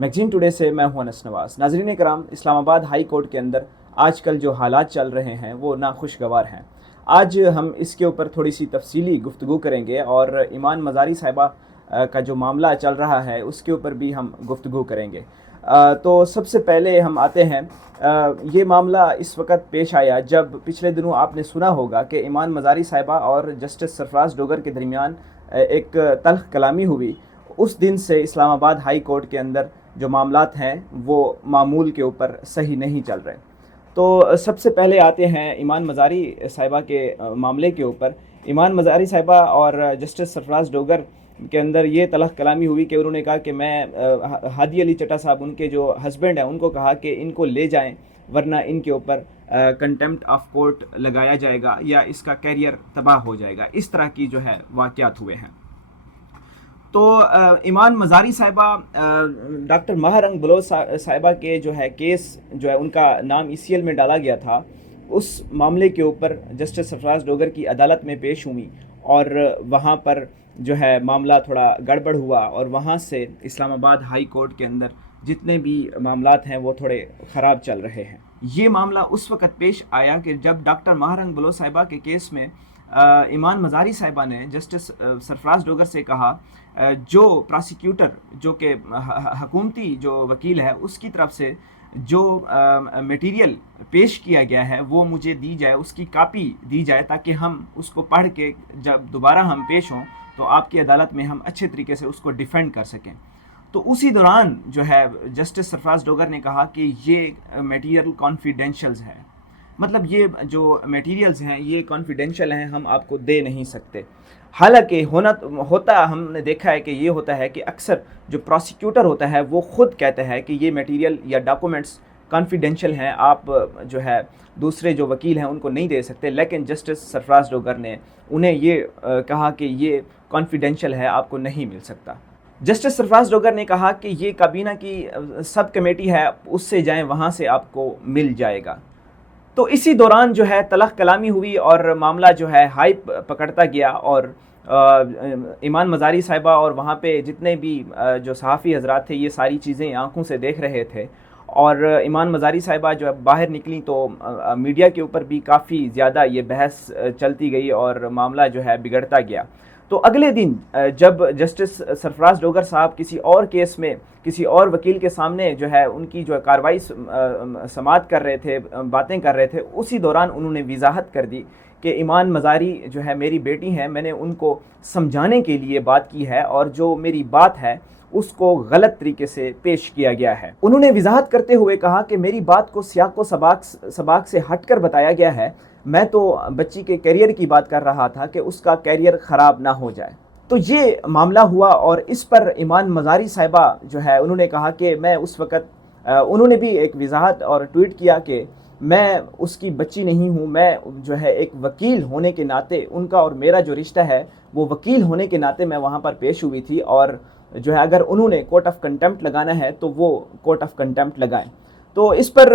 Magazine today से मैं हूं अनस नवाज़। नाज़रीन कराम, इस्लामाबाद हाई कोर्ट के अंदर आजकल जो हालात चल रहे हैं वो नाखुशगवार हैं। आज हम इसके ऊपर थोड़ी सी तफसीली गुफ्तगू करेंगे और ईमान मज़ारी साहिबा का जो मामला चल रहा है उसके ऊपर भी हम गुफ्तगू करेंगे। तो सबसे पहले हम आते हैं, ये मामला इस वक्त पेश आया जब पिछले दिनों आपने सुना होगा कि ईमान मज़ारी साहिबा और जस्टिस सरफराज डोगर के दरमियान एक तल्ख कलामी हुई। उस दिन से इस्लामाबाद हाई कोर्ट के अंदर जो मामलात हैं वो मामूल के ऊपर सही नहीं चल रहे। तो सबसे पहले आते हैं ईमान मज़ारी साहिबा के मामले के ऊपर। ईमान मज़ारी साहिबा और जस्टिस सरफराज डोगर के अंदर ये तलख कलामी हुई कि उन्होंने कहा कि मैं हादी अली चट्टा साहब, उनके जो हस्बैंड हैं, उनको कहा कि इनको ले जाएं वरना इनके ऊपर कंटेम्प्ट ऑफ कोर्ट लगाया जाएगा या इसका कैरियर तबाह हो जाएगा। इस तरह की जो है वाक़यात हुए हैं। तो ईमान मज़ारी साहिबा, डॉक्टर महारंग बलोच साहिबा के जो है केस जो है उनका नाम ECL में डाला गया था, उस मामले के ऊपर जस्टिस सरफराज डोगर की अदालत में पेश हुई और वहाँ पर जो है मामला थोड़ा गड़बड़ हुआ और वहाँ से इस्लामाबाद हाई कोर्ट के अंदर जितने भी मामलात हैं वो थोड़े ख़राब चल रहे हैं। ये मामला उस वक़्त पेश आया कि जब डॉक्टर महारंग बलोच साहिबा के केस में ईमान मज़ारी साहिबा ने जस्टिस सरफराज डोगर से कहा, जो प्रोसिक्यूटर जो कि हुकूमती जो वकील है उसकी तरफ से जो मटेरियल पेश किया गया है वो मुझे दी जाए, उसकी कापी दी जाए ताकि हम उसको पढ़ के जब दोबारा हम पेश हों तो आपकी अदालत में हम अच्छे तरीके से उसको डिफेंड कर सकें। तो उसी दौरान जो है जस्टिस सरफराज डोगर ने कहा कि ये मटेरियल कॉन्फिडेंशियल्स है, मतलब ये जो मटेरियल्स हैं ये कॉन्फिडेंशियल हैं, हम आपको दे नहीं सकते। हालांकि हमने देखा है कि ये होता है कि अक्सर जो प्रोसिक्यूटर होता है वो ख़ुद कहता है कि ये मटेरियल या डॉक्यूमेंट्स कॉन्फिडेंशियल हैं, आप जो है दूसरे जो वकील हैं उनको नहीं दे सकते। लेकिन जस्टिस सरफराज डोगर ने उन्हें ये कहा कि ये कॉन्फिडेंशियल है, आपको नहीं मिल सकता। जस्टिस सरफराज डोगर ने कहा कि ये काबीना की सब कमेटी है, उससे जाएं, वहाँ से आपको मिल जाएगा। तो इसी दौरान जो है तलख कलामी हुई और मामला जो है हाइप पकड़ता गया और ईमान मज़ारी साहिबा और वहाँ पे जितने भी जो सहाफ़ी हजरात थे ये सारी चीज़ें आंखों से देख रहे थे और ईमान मज़ारी साहिबा जो है बाहर निकली तो मीडिया के ऊपर भी काफ़ी ज़्यादा ये बहस चलती गई और मामला जो है बिगड़ता गया। तो अगले दिन जब जस्टिस सरफराज डोगर साहब किसी और केस में किसी और वकील के सामने जो है उनकी जो कार्रवाई समाअत कर रहे थे, बातें कर रहे थे, उसी दौरान उन्होंने वजाहत कर दी कि ईमान मज़ारी जो है मेरी बेटी हैं, मैंने उनको समझाने के लिए बात की है और जो मेरी बात है उसको गलत तरीके से पेश किया गया है। उन्होंने वजाहत करते हुए कहा कि मेरी बात को सियाक व सबाक से हटकर बताया गया है, मैं तो बच्ची के कैरियर की बात कर रहा था कि उसका कैरियर ख़राब ना हो जाए। तो ये मामला हुआ और इस पर ईमान मज़ारी साहिबा जो है उन्होंने कहा कि मैं उस वक़्त उन्होंने भी एक वजाहत और ट्वीट किया कि मैं उसकी बच्ची नहीं हूँ, मैं जो है एक वकील होने के नाते, उनका और मेरा जो रिश्ता है वो वकील होने के नाते मैं वहाँ पर पेश हुई थी और जो है अगर उन्होंने कोर्ट ऑफ कंटेम्प्ट लगाना है तो वो कोर्ट ऑफ कंटेम्प्ट लगाएं। तो इस पर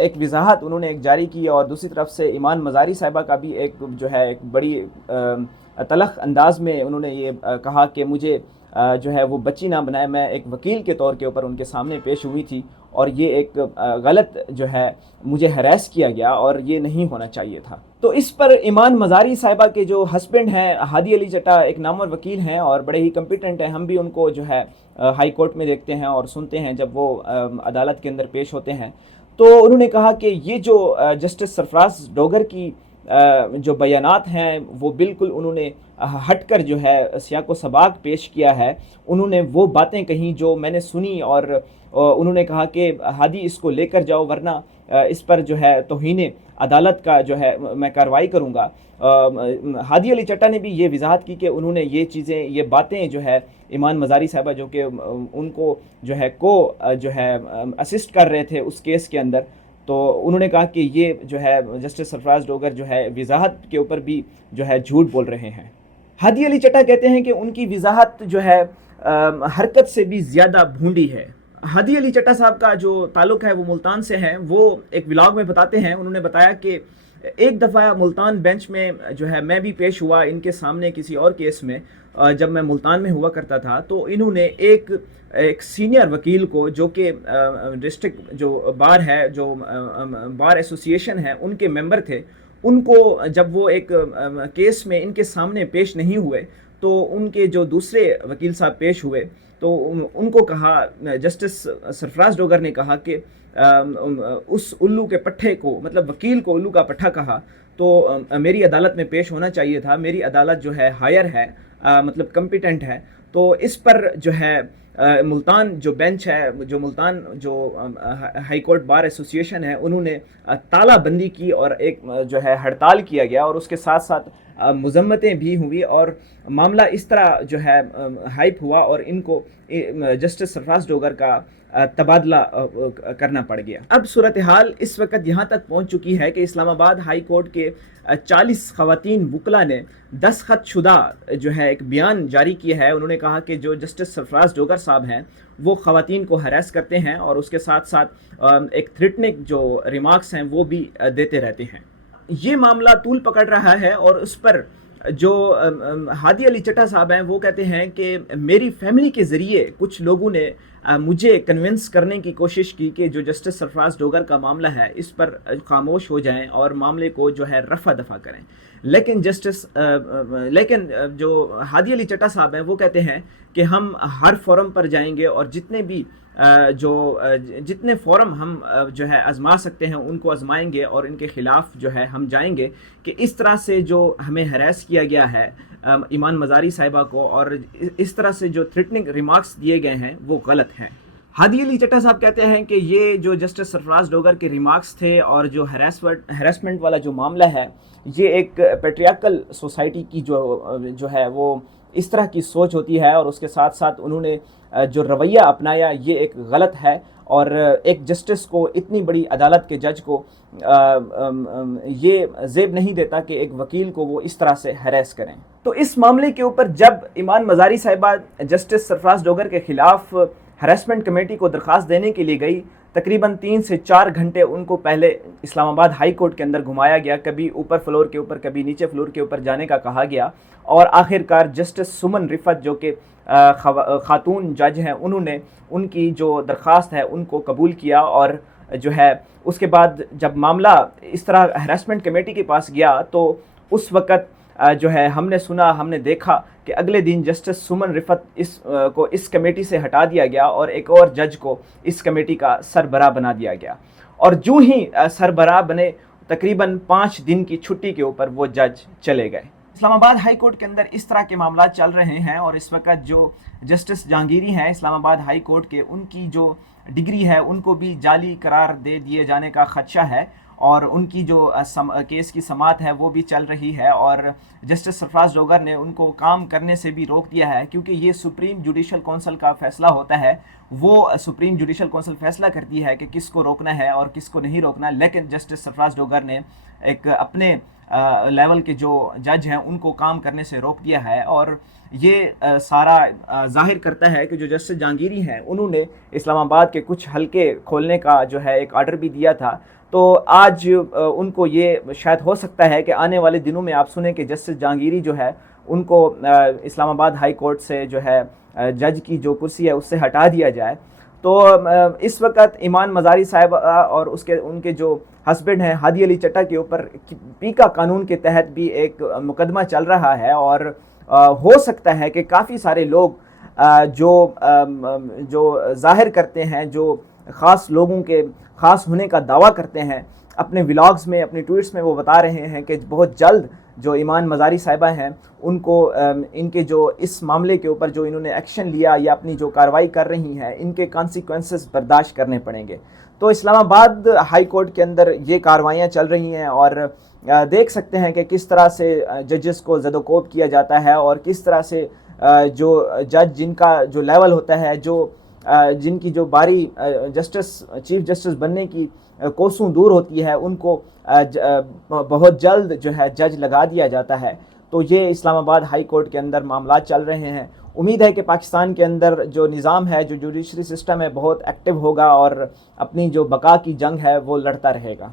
एक वजाहत उन्होंने एक जारी की और दूसरी तरफ से ईमान मज़ारी साहिबा का भी एक जो है एक बड़ी तलख अंदाज में उन्होंने ये कहा कि मुझे जो है वो बच्ची ना बनाए, मैं एक वकील के तौर के ऊपर उनके सामने पेश हुई थी और ये एक गलत जो है मुझे हरास किया गया और ये नहीं होना चाहिए था। तो इस पर ईमान मज़ारी साहिबा के जो हस्बैंड हैं हादी अली चट्टा एक नामवर वकील हैं और बड़े ही कम्पिटेंट हैं, हम भी उनको जो है हाई कोर्ट में देखते हैं और सुनते हैं जब वो अदालत के अंदर पेश होते हैं। तो उन्होंने कहा कि ये जो जस्टिस सरफराज डोगर की जो बयानात हैं वो बिल्कुल उन्होंने हटकर जो है सियाको सबाक पेश किया है। उन्होंने वो बातें कहीं जो मैंने सुनी और उन्होंने कहा कि हादी इसको लेकर जाओ वरना इस पर जो है तौहीन अदालत का जो है मैं कार्रवाई करूँगा। हादी अली चट्टा ने भी ये वजाहत की कि उन्होंने ये चीज़ें ये बातें जो है ईमान मज़ारी साहिबा जो कि उनको जो है जो है असिस्ट कर रहे थे उस केस के अंदर, तो उन्होंने कहा कि ये जो है जस्टिस सरफराज डोगर जो है वजाहत के ऊपर भी जो है झूठ बोल रहे हैं। हादी अली चट्टा कहते हैं कि उनकी वजाहत जो है हरकत से भी ज़्यादा भूंडी है। हादी अली चट्टा साहब का जो ताल्लुक़ है वो मुल्तान से है। वो एक व्लॉग में बताते हैं, उन्होंने बताया कि ایک دفعہ ملتان بینچ میں جو ہے میں بھی پیش ہوا ان کے سامنے کسی اور کیس میں، جب میں ملتان میں ہوا کرتا تھا، تو انہوں نے ایک سینئر وکیل کو جو کہ ڈسٹرکٹ جو بار ہے، جو بار ایسوسیشن ہے، ان کے ممبر تھے، ان کو جب وہ ایک کیس میں ان کے سامنے پیش نہیں ہوئے تو ان کے جو دوسرے وکیل صاحب پیش ہوئے تو ان کو کہا، جسٹس سرفراز ڈوگر نے کہا کہ اس الو کے پٹھے کو، مطلب وکیل کو الو کا پٹھا کہا، تو میری عدالت میں پیش ہونا چاہیے تھا، میری عدالت جو ہے ہائر ہے، مطلب کمپیٹنٹ ہے۔ تو اس پر جو ہے ملتان جو بینچ ہے، جو ملتان جو ہائی کورٹ بار ایسوسیشن ہے، انہوں نے تالہ بندی کی اور ایک جو ہے ہڑتال کیا گیا، اور اس کے ساتھ ساتھ مذمتیں بھی ہوئی، اور معاملہ اس طرح جو ہے ہائپ ہوا اور ان کو جسٹس سرفراز ڈوگر کا تبادلہ کرنا پڑ گیا۔ اب صورتحال اس وقت یہاں تک پہنچ چکی ہے کہ اسلام آباد ہائی کورٹ کے 40 خواتین وکلا نے دستخط شدہ جو ہے ایک بیان جاری کیا ہے۔ انہوں نے کہا کہ جو جسٹس سرفراز ڈوگر صاحب ہیں وہ خواتین کو ہراس کرتے ہیں اور اس کے ساتھ ساتھ ایک تھریٹنگ جو ریمارکس ہیں وہ بھی دیتے رہتے ہیں۔ یہ معاملہ طول پکڑ رہا ہے، اور اس پر جو ہادی علی چٹا صاحب ہیں وہ کہتے ہیں کہ میری فیملی کے ذریعے کچھ لوگوں نے مجھے کنونس کرنے کی کوشش کی کہ جو جسٹس سرفراز ڈوگر کا معاملہ ہے اس پر خاموش ہو جائیں اور معاملے کو جو ہے رفع دفع کریں، لیکن جو ہادی علی چٹا صاحب ہیں وہ کہتے ہیں کہ ہم ہر فورم پر جائیں گے اور جتنے فورم ہم جو ہے آزما سکتے ہیں ان کو آزمائیں گے، اور ان کے خلاف جو ہے ہم جائیں گے کہ اس طرح سے جو ہمیں ہراس کیا گیا ہے ایمان مزاری صاحبہ کو، اور اس طرح سے جو تھریٹنگ ریمارکس دیے گئے ہیں وہ غلط ہیں۔ ہادی علی چٹا صاحب کہتے ہیں کہ یہ جو جسٹس سرفراز ڈوگر کے ریمارکس تھے اور جو ہراسمنٹ والا جو معاملہ ہے، یہ ایک پیٹریارکل سوسائٹی کی جو ہے وہ اس طرح کی سوچ ہوتی ہے، اور اس کے ساتھ ساتھ انہوں نے جو رویہ اپنایا یہ ایک غلط ہے، اور ایک جسٹس کو، اتنی بڑی عدالت کے جج کو یہ زیب نہیں دیتا کہ ایک وکیل کو وہ اس طرح سے ہراس کریں۔ تو اس معاملے کے اوپر جب ایمان مزاری صاحبہ جسٹس سرفراز ڈوگر کے خلاف ہراسمنٹ کمیٹی کو درخواست دینے کے لیے گئی، تقریباً 3 سے 4 گھنٹے ان کو پہلے اسلام آباد ہائی کورٹ کے اندر گھمایا گیا، کبھی اوپر فلور کے اوپر کبھی نیچے فلور کے اوپر جانے کا کہا گیا، اور آخر کار جسٹس سمن رفت جو کہ خاتون جج ہیں، انہوں نے ان کی جو درخواست ہے ان کو قبول کیا، اور جو ہے اس کے بعد جب معاملہ اس طرح ہراسمنٹ کمیٹی کے پاس گیا تو اس وقت جو ہے ہم نے دیکھا کہ اگلے دن جسٹس سمن رفت کو اس کمیٹی سے ہٹا دیا گیا اور ایک اور جج کو اس کمیٹی کا سربراہ بنا دیا گیا، اور جو ہی سربراہ بنے تقریباً 5 دن کی چھٹی کے اوپر وہ جج چلے گئے۔ اسلام آباد ہائی کورٹ کے اندر اس طرح کے معاملات چل رہے ہیں، اور اس وقت جو جسٹس جہانگیری ہیں اسلام آباد ہائی کورٹ کے، ان کی جو ڈگری ہے ان کو بھی جعلی قرار دے دیے جانے کا خدشہ ہے، اور ان کی جو کیس کی سماعت ہے وہ بھی چل رہی ہے، اور جسٹس سرفراز ڈوگر نے ان کو کام کرنے سے بھی روک دیا ہے، کیونکہ یہ سپریم جوڈیشل کونسل کا فیصلہ ہوتا ہے، وہ سپریم جوڈیشل کونسل فیصلہ کرتی ہے کہ کس کو روکنا ہے اور کس کو نہیں روکنا، لیکن جسٹس سرفراز ڈوگر نے ایک اپنے لیول کے جو جج ہیں ان کو کام کرنے سے روک دیا ہے، اور یہ سارا ظاہر کرتا ہے کہ جو جسٹس جہانگیری ہیں انہوں نے اسلام آباد کے کچھ حلقے کھولنے کا جو ہے ایک آرڈر بھی دیا تھا، تو آج ان کو یہ شاید ہو سکتا ہے کہ آنے والے دنوں میں آپ سنیں کہ جسٹس جہانگیری جو ہے ان کو اسلام آباد ہائی کورٹ سے جو ہے جج کی جو کرسی ہے اس سے ہٹا دیا جائے۔ تو اس وقت ایمان مزاری صاحب اور ان کے جو ہسبینڈ ہیں ہادی علی چٹا کے اوپر پیکا قانون کے تحت بھی ایک مقدمہ چل رہا ہے، اور ہو سکتا ہے کہ کافی سارے لوگ جو ظاہر کرتے ہیں، جو خاص لوگوں کے خاص ہونے کا دعویٰ کرتے ہیں، اپنے ولاگز میں، اپنے ٹویٹس میں وہ بتا رہے ہیں کہ بہت جلد جو ایمان مزاری صاحبہ ہیں ان کو ان کے جو اس معاملے کے اوپر جو انہوں نے ایکشن لیا یا اپنی جو کارروائی کر رہی ہیں ان کے کانسیکوینسز برداشت کرنے پڑیں گے۔ تو اسلام آباد ہائی کورٹ کے اندر یہ کارروائیاں چل رہی ہیں، اور دیکھ سکتے ہیں کہ کس طرح سے ججز کو زد و کوب کیا جاتا ہے، اور کس طرح سے جو جج جن کا جو لیول ہوتا ہے، جن کی جو باری چیف جسٹس بننے کی کوسوں دور ہوتی ہے، ان کو بہت جلد جو ہے جج لگا دیا جاتا ہے۔ تو یہ اسلام آباد ہائی کورٹ کے اندر معاملات چل رہے ہیں۔ امید ہے کہ پاکستان کے اندر جو نظام ہے، جو جوڈیشری سسٹم ہے، بہت ایکٹیو ہوگا اور اپنی جو بقا کی جنگ ہے وہ لڑتا رہے گا۔